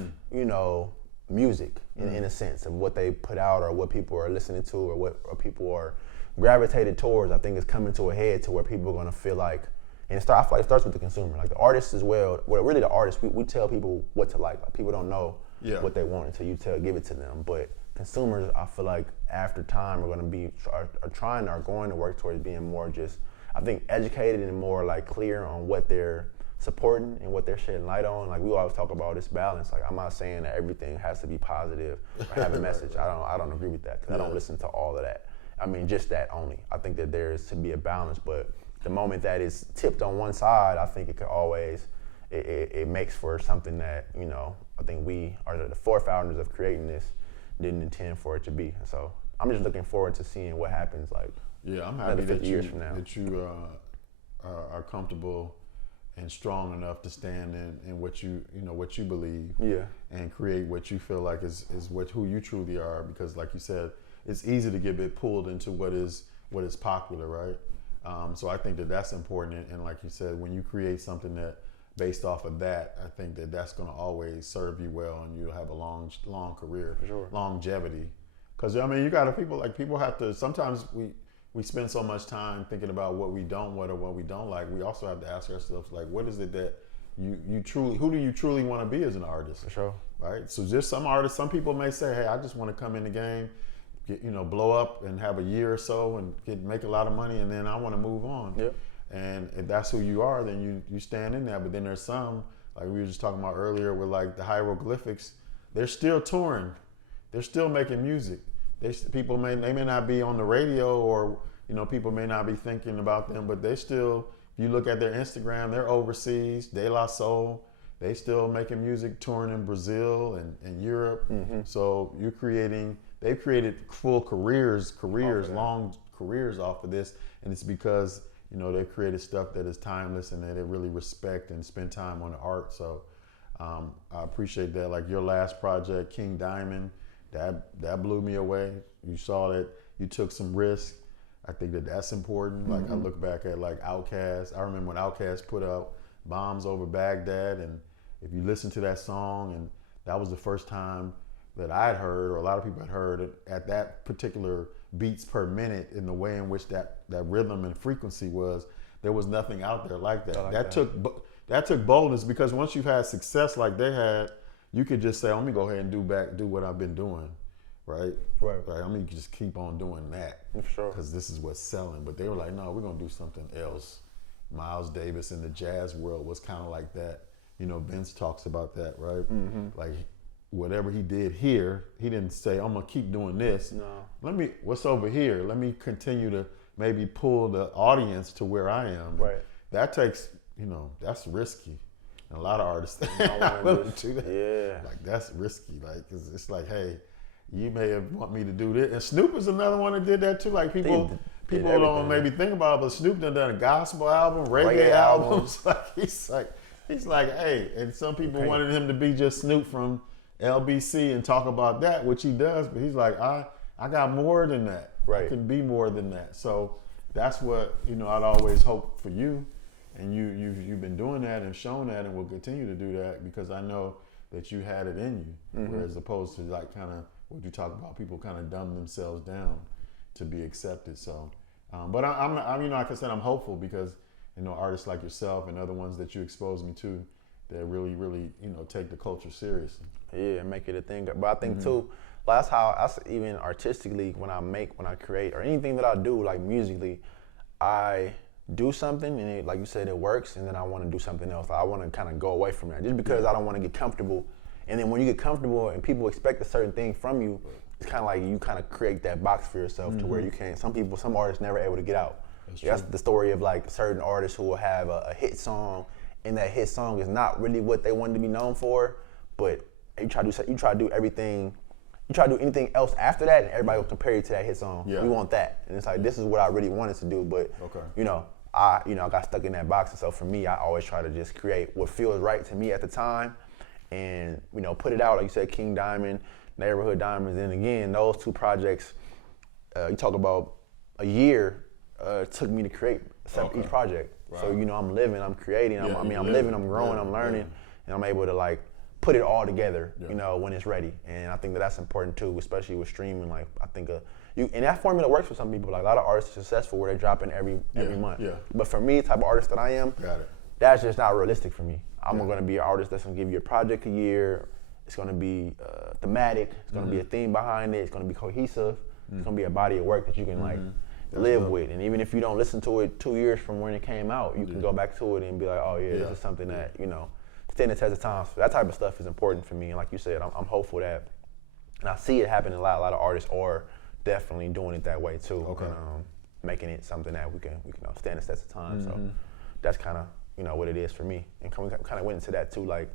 music in a sense of what they put out or what people are listening to or what people are gravitated towards. I think it's coming to a head to where people are going to feel like, and I feel like it starts with the consumer, like the artists as well. Well, really the artists, we tell people what to like. Like people don't know what they want until you give it to them. But consumers, I feel like after time, are going to work towards being more just, I think, educated and more like clear on what they're supporting and what they're shedding light on. Like we always talk about this balance. Like I'm not saying that everything has to be positive or have a message. I don't agree with that because I don't listen to all of that. I mean, just that only. I think that there is to be a balance, but the moment that is tipped on one side, I think it could always, it makes for something that, I think we are the forefounders of creating this didn't intend for it to be. So I'm just looking forward to seeing what happens like I'm happy that years from now. you are comfortable and strong enough to stand in what you believe and create what you feel like is who you truly are, because like you said, it's easy to get a bit pulled into what is popular, right? So I think that's important, and like you said, when you create something that based off of that, I think that's going to always serve you well, and you'll have a long career, for sure. Longevity. Because I mean, you got people have to. Sometimes we spend so much time thinking about what we don't want or what we don't like. We also have to ask ourselves, like, what is it that you truly, who do you truly want to be as an artist? For sure. Right. So just some people may say, hey, I just want to come in the game, blow up and have a year or so and make a lot of money, and then I want to move on. Yep. And if that's who you are, then you stand in that. But then there's some, like we were just talking about earlier, with like the hieroglyphics, they're still touring, they're still making music. People may not be on the radio, or people may not be thinking about them, but they still. If you look at their Instagram, they're overseas. De La Soul, they still making music, touring in Brazil and Europe. Mm-hmm. So they've created full careers, long careers off of this, and it's because they've created stuff that is timeless and that they really respect and spend time on the art. So I appreciate that. Like your last project, King Diamond, that blew me away. You saw that you took some risks. I think that's important. Mm-hmm. Like I look back at like Outkast. I remember when Outkast put out Bombs Over Baghdad, and if you listen to that song, and that was the first time that I'd heard, or a lot of people had heard it, at that particular beats per minute, in the way in which that rhythm and frequency was, there was nothing out there like that. That took boldness, because once you've had success like they had, you could just say, let me go ahead and do what I've been doing, right? Right. Let me just keep on doing that, sure, because this is what's selling. But they were like, no, we're gonna do something else. Miles Davis in the jazz world was kind of like that. Vince talks about that, right? Mm-hmm. Like whatever he did here, he didn't say, I'm gonna keep doing this. No. What's over here? Let me continue to maybe pull the audience to where I am. Right. That takes, that's risky. And a lot of artists don't do that. Yeah. Like that's risky. Like it's like, hey, you may have want me to do this. And Snoop is another one that did that too. Like people don't maybe think about it, but Snoop done a gospel album, reggae albums. He's like, hey, and some people wanted him to be just Snoop from LBC and talk about that, which he does, but he's like, I got more than that. Right. I can be more than that. So that's what, I'd always hope for you. And you've been doing that and shown that, and will continue to do that, because I know that you had it in you. Mm-hmm. Whereas opposed to like kind of what you talk about, people kind of dumb themselves down to be accepted. So, but I'm like I said, I'm hopeful, because artists like yourself and other ones that you expose me to, that really, really, take the culture seriously. Yeah, make it a thing. But I think too, that's how even artistically, when I create, or anything that I do, like musically, I do something and like you said, it works, and then I want to do something else. I want to kind of go away from that, just because I don't want to get comfortable. And then when you get comfortable and people expect a certain thing from you, it's kind of like you kind of create that box for yourself to where you can't. Some artists never able to get out. That's the story of like certain artists who will have a hit song, and that hit song is not really what they wanted to be known for, but you try to do everything. You try to do anything else after that, and everybody will compare you to that hit song. Yeah. We want that, and it's like, this is what I really wanted to do, but I got stuck in that box. And so for me, I always try to just create what feels right to me at the time, and put it out. Like you said, King Diamond, Neighborhood Diamonds, and again, those two projects. You talk about a year took me to create each project. Right. So, you know, I'm living, I'm creating, I'm living, I'm growing, I'm learning, and I'm able to like put it all together, you know, when it's ready. And I think that that's important too, especially with streaming. Like, I think and that formula works for some people. Like, a lot of artists are successful where they're dropping every month. Yeah. But for me, the type of artist that I am, that's just not realistic for me. I'm going to be an artist that's going to give you a project a year. It's going to be thematic. It's going to be a theme behind it. It's going to be cohesive. It's going to be a body of work that you can like live with. And even if you don't listen to it 2 years from when it came out, you can go back to it and be like, oh yeah, this is something that, you know, stand the test of time. So that type of stuff is important for me. And like you said, I'm hopeful that, and I see it happening a lot of artists are definitely doing it that way too. Okay. And making it something that we can stand the test of time. So that's kind of, you know, what it is for me. And we kind of went into that too, like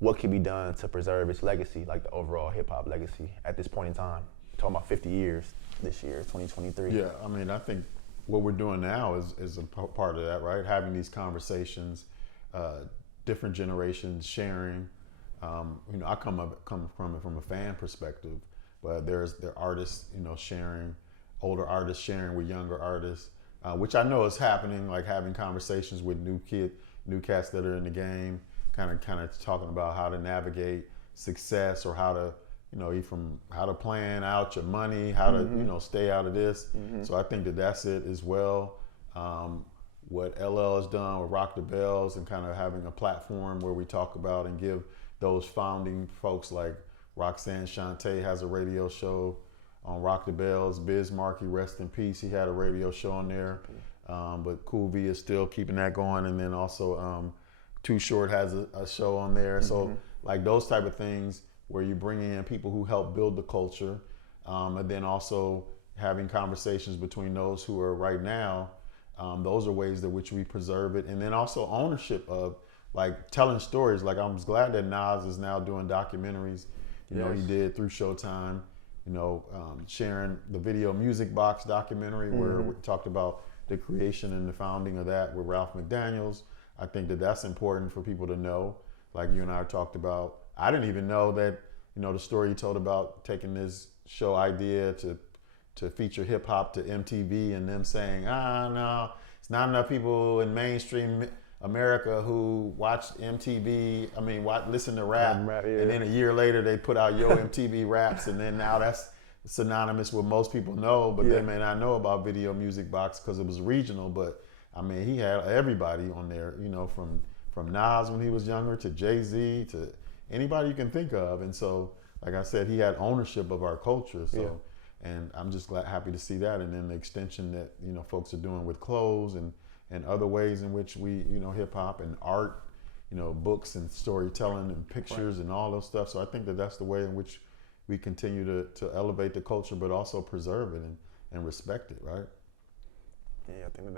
what can be done to preserve its legacy, like the overall hip hop legacy at this point in time. Talking about 50 years this year, 2023. Yeah, I mean, I think what we're doing now is a part of that, right? Having these conversations, different generations sharing. You know, I come from it from a fan perspective, but there are artists, you know, sharing, older artists sharing with younger artists, which I know is happening. Like having conversations with new cats that are in the game, kind of talking about how to navigate success or how to, you know, from how to plan out your money, how to, you know, stay out of this. So I think that's it as well. What LL has done with Rock the Bells and kind of having a platform where we talk about and give those founding folks like Roxanne Shante has a radio show on Rock the Bells. Biz Markie, rest in peace, he had a radio show on there. But Cool V is still keeping that going. And then also Too Short has a show on there. So like those type of things where you bring in people who help build the culture, and then also having conversations between those who are right now. Those are ways in which we preserve it. And then also ownership of like telling stories. Like I'm glad that Nas is now doing documentaries. You know, he did through Showtime, you know, sharing the Video Music Box documentary where we talked about the creation and the founding of that with Ralph McDaniels. I think that that's important for people to know. Like you and I talked about, I didn't even know that, you know, the story you told about taking this show idea to feature hip hop to MTV and them saying, no, it's not enough people in mainstream America who watch MTV, listen to rap. And then a year later they put out Yo MTV Raps, and then now that's synonymous with most people know, but they may not know about Video Music Box because it was regional. But I mean, he had everybody on there, you know, from Nas when he was younger to Jay-Z to anybody you can think of. And so, like I said, he had ownership of our culture. So, and I'm just happy to see that. And then the extension that, you know, folks are doing with clothes and other ways in which we, you know, hip hop and art, you know, books and storytelling and pictures and all those stuff. So I think that that's the way in which we continue to elevate the culture, but also preserve it and respect it, right? Yeah, I think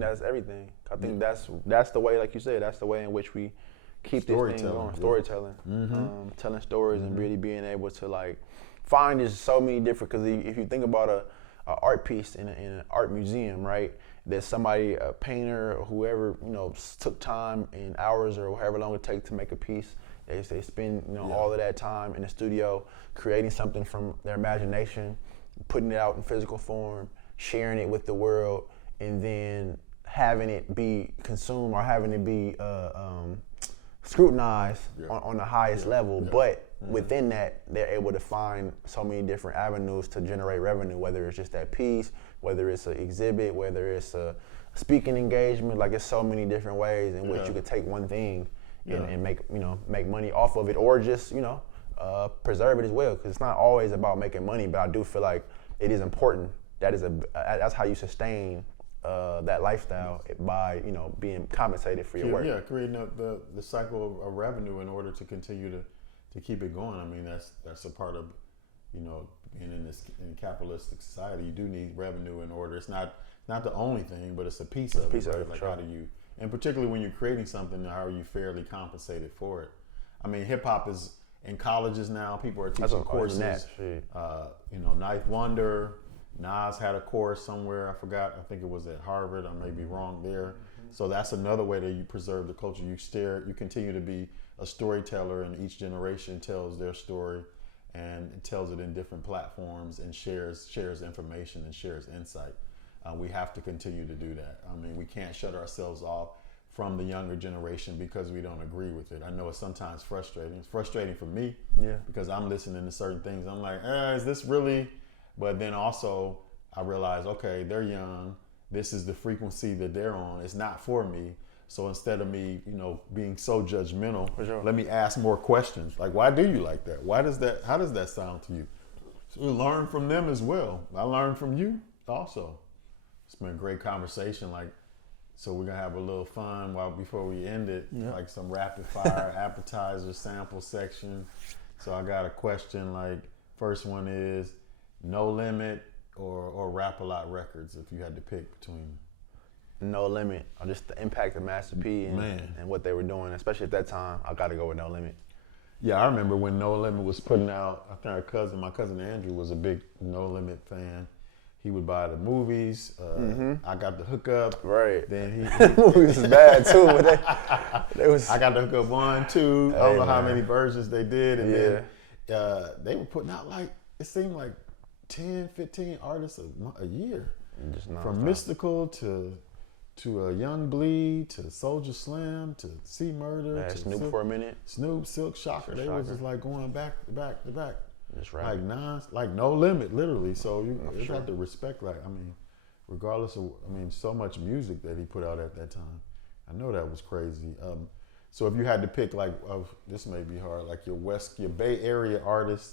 that's everything. I think that's the way, like you said, that's the way in which we keep this thing going. Storytelling, telling stories and really being able to like find there's so many different. Because if you think about a art piece in an art museum, right? There's somebody, a painter or whoever, you know, took time and hours or however long it takes to make a piece. They spend, you know, all of that time in the studio creating something from their imagination, putting it out in physical form, sharing it with the world, and then having it be consumed or having it be scrutinized on the highest level. But within that, they're able to find so many different avenues to generate revenue, whether it's just that piece, whether it's an exhibit, whether it's a speaking engagement. Like, it's so many different ways in which you could take one thing and make money off of it, or just, you know, preserve it as well. Because it's not always about making money, but I do feel like it is important. That's how you sustain that lifestyle, by, you know, being compensated for your work. Yeah, creating the cycle of revenue in order to continue to keep it going. I mean, that's a part of, you know, being in a capitalistic society. You do need revenue in order. It's not the only thing, but it's a piece of it. Right? Like, how do you, and particularly when you're creating something, how are you fairly compensated for it? I mean, hip hop is in colleges now. People are teaching courses. You know, Ninth Wonder, Nas had a course somewhere. I forgot. I think it was at Harvard. I may be wrong there. So that's another way that you preserve the culture. You continue to be a storyteller, and each generation tells their story, and it tells it in different platforms and shares information and shares insight. We have to continue to do that. I mean, we can't shut ourselves off from the younger generation because we don't agree with it. I know it's sometimes frustrating. It's frustrating for me because I'm listening to certain things. I'm like, is this really? But then also I realize, okay, they're young. This is the frequency that they're on. It's not for me. So instead of me, being so judgmental, let me ask more questions. Like, why do you like that? How does that sound to you? So we learn from them as well. I learned from you also. It's been a great conversation. So we're gonna have a little fun before we end it, like some rapid fire appetizer sample section. So I got a question. First one is No Limit or Rap A Lot Records, if you had to pick between. No Limit, or just the impact of Master P and what they were doing, especially at that time. I got to go with No Limit. Yeah, I remember when No Limit was putting out. I think my cousin Andrew was a big No Limit fan. He would buy the movies. I got the hookup. Right. Then movies was bad too. But they was. I got the hookup 1, 2. I don't know how many versions they did, and then they were putting out it seemed like 10, 15 artists a year, from Mystical to Young Bleed to Soulja Slim to C Murder to Snoop for a minute. Snoop, Silk Shocker. They was just going back to back to back. Just right. No limit, literally. So you have to respect. Regardless of, so much music that he put out at that time. I know that was crazy. So if you had to pick, this may be hard, your Bay Area artist,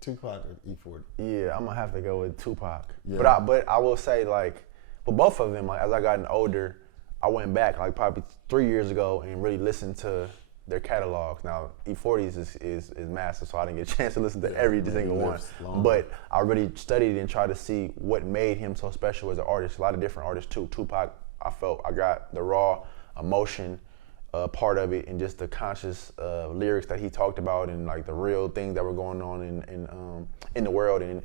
Tupac or E40? Yeah, I'm gonna have to go with Tupac. Yeah. But I will say for both of them, as I gotten older, I went back probably 3 years ago and really listened to their catalogs. Now E40's is massive, so I didn't get a chance to listen to every single one. But I really studied and tried to see what made him so special as an artist. A lot of different artists too. Tupac, I felt I got the raw emotion part of it, and just the conscious lyrics that he talked about, and the real things that were going on in the world and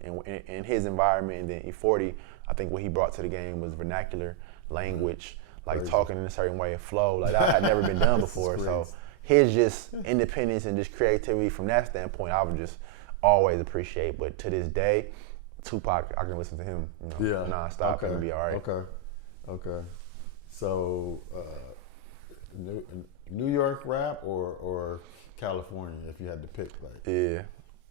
in his environment. And then E40, I think what he brought to the game was vernacular language, talking in a certain way, flow, that had never been done before. So his just independence and just creativity from that standpoint, I would just always appreciate. But to this day, Tupac, I can listen to him nonstop and be all right. Okay. So New York rap or California, if you had to pick? Yeah.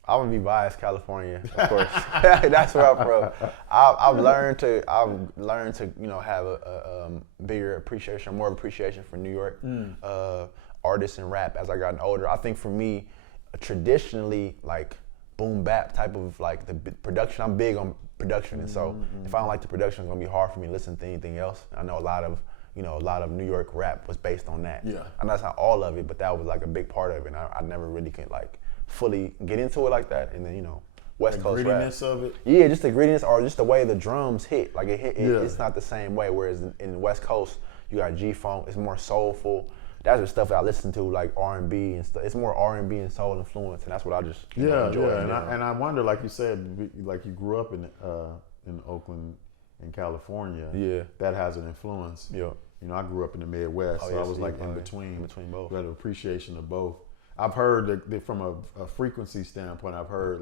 I'm gonna be biased, California, of course. That's where I'm from. I've learned to have a bigger appreciation, more appreciation for New York artists and rap as I gotten older. I think for me, traditionally, boom bap type of the production. I'm big on production, and so if I don't like the production, it's gonna be hard for me to listen to anything else. I know a lot of New York rap was based on that. Yeah. I know that's not all of it, but that was a big part of it. And I never really could fully get into it like that. And then West Coast rap. The grittiness of it? Yeah, just the grittiness, or just the way the drums hit. It's not the same way. Whereas in the West Coast, you got G-Funk, it's more soulful. That's the stuff that I listen to, R&B and stuff. It's more R&B and soul influence, and that's what I just enjoy. Yeah, and I wonder, like you said, you grew up in Oakland, in California. Yeah. That has an influence. Yeah. I grew up in the Midwest, so I was in between. In between both. We had an appreciation of both. I've heard that from a frequency standpoint, I've heard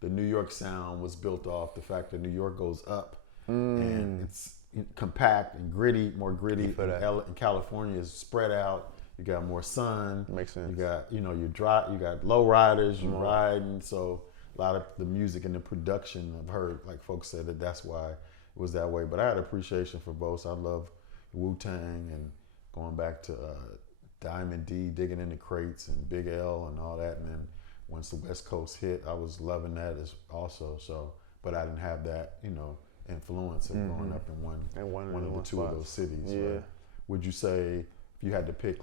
the New York sound was built off the fact that New York goes up and it's compact and gritty, more gritty. And California is spread out. You got more sun. Makes sense. You got you got low riders, you're riding. So a lot of the music and the production, I've heard folks say that's why it was that way. But I had appreciation for both. So I love Wu-Tang and going back to Diamond D, digging in the crates, and Big L and all that. And then once the West Coast hit, I was loving that also. So, but I didn't have that, influence of growing up in one of the two of those cities. Yeah. Right? Would you say if you had to pick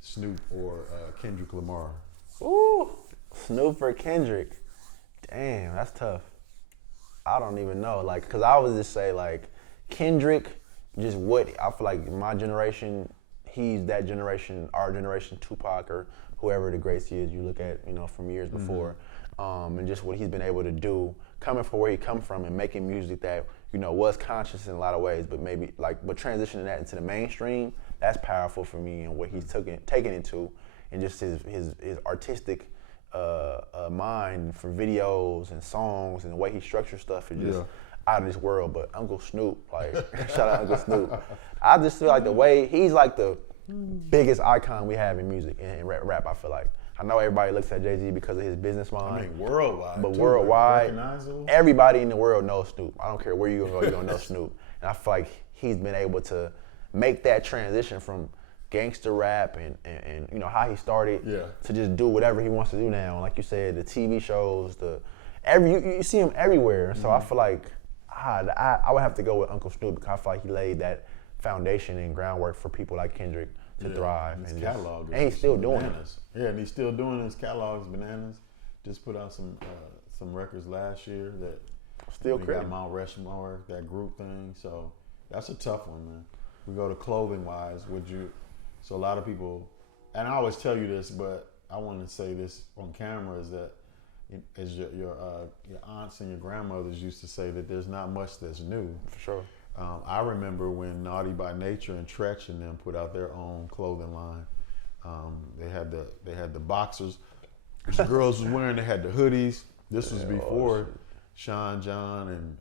Snoop or Kendrick Lamar? Ooh, Snoop or Kendrick? Damn, that's tough. I don't even know. Cause I would just say Kendrick, just what I feel my generation. He's that generation, our generation, Tupac or whoever the greats is you look at, from years before, and just what he's been able to do, coming from where he come from and making music that, was conscious in a lot of ways, but maybe but transitioning that into the mainstream, that's powerful for me, and what he's taken it to, and just his artistic mind for videos and songs and the way he structures stuff is just, out of this world. But Uncle Snoop, like shout out Uncle Snoop. I just feel like the way he's like the biggest icon we have in music and rap. I feel like. I know everybody looks at Jay-Z because of his business mind. I mean, worldwide. But too, worldwide, like everybody in the world knows Snoop. I don't care where you're gonna go, you're gonna know Snoop. And I feel like he's been able to make that transition from gangster rap and you know how he started to just do whatever he wants to do now. Like you said, the TV shows, you see him everywhere. So I feel like I would have to go with Uncle Snoop because I feel like he laid that foundation and groundwork for people like Kendrick to thrive. And his catalog and he's still doing it. Yeah, and he's still doing his catalog's bananas. Just put out some records last year that still got Mount Rushmore, that group thing. So that's a tough one, man. We go to clothing wise, so a lot of people, and I always tell you this, but I want to say this on camera, is that as your aunts and your grandmothers used to say that there's not much that's new. For sure. I remember when Naughty by Nature and Tretch and them put out their own clothing line. They had the boxers. The girls was wearing. They had the hoodies. This was before Sean John and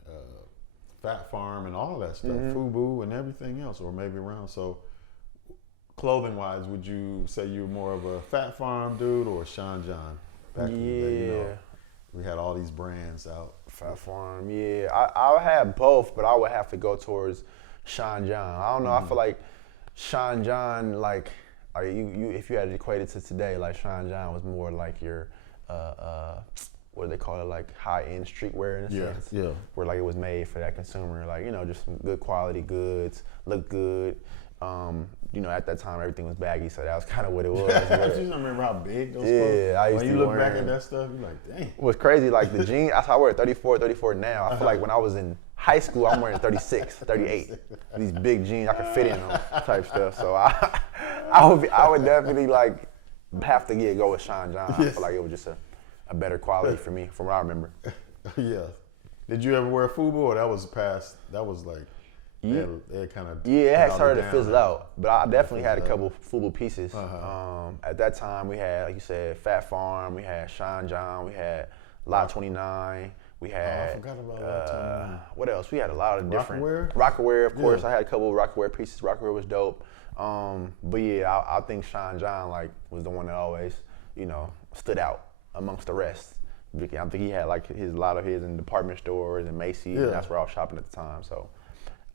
Fat Farm and all that stuff, FUBU and everything else, or maybe around. So, clothing wise, would you say you're more of a Fat Farm dude or a Sean John? Back in the day, you know, we had all these brands out. Fat Farm, yeah. I would have both, but I would have to go towards Sean John. I don't know. I feel like Sean John, like you if you had to equate it to today, like Sean John was more like your what do they call it, like high-end streetwear in a sense. Yeah. Where like it was made for that consumer, like, you know, just some good quality goods, look good. You know, at that time everything was baggy, so that was kind of what it was. I just remember how big those clothes. I used when to you look back at that stuff, you're like, dang. What's crazy, like the jeans, I wear 34 now. I feel like when I was in high school, I'm wearing 36, 38. These big jeans, I could fit in them type stuff. So I would definitely like have to go with Sean John. I feel like it was just a better quality for me, from what I remember. Yeah. Did you ever wear FUBU, or that was past? That was like. Yeah, it kind of it had started to fizzle out, but I definitely had a couple FUBU pieces. At that time, we had, like you said, Fat Farm, we had Sean John, we had Lot 29, we had. I forgot about Lot 29. What else? We had a lot of different. Rockaware, of course. I had a couple of Rockaware pieces. Rockaware was dope. But yeah, I think Sean John was the one that always, stood out amongst the rest. I think he had a lot of his in department stores and Macy's, and that's where I was shopping at the time. So.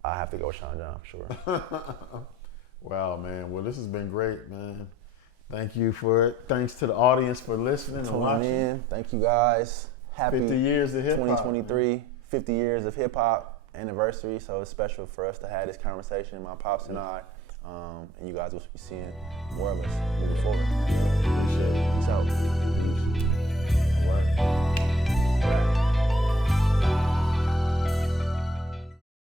I have to go with Sean John for sure. Wow, man. Well, this has been great, man. Thank you for it. Thanks to the audience for listening and watching. In. Thank you guys. Happy 50 years of hip hop. 2023, 50 years of hip hop anniversary. So it's special for us to have this conversation, my pops and I. And you guys will be seeing more of us moving forward. Appreciate it. Peace out. All right.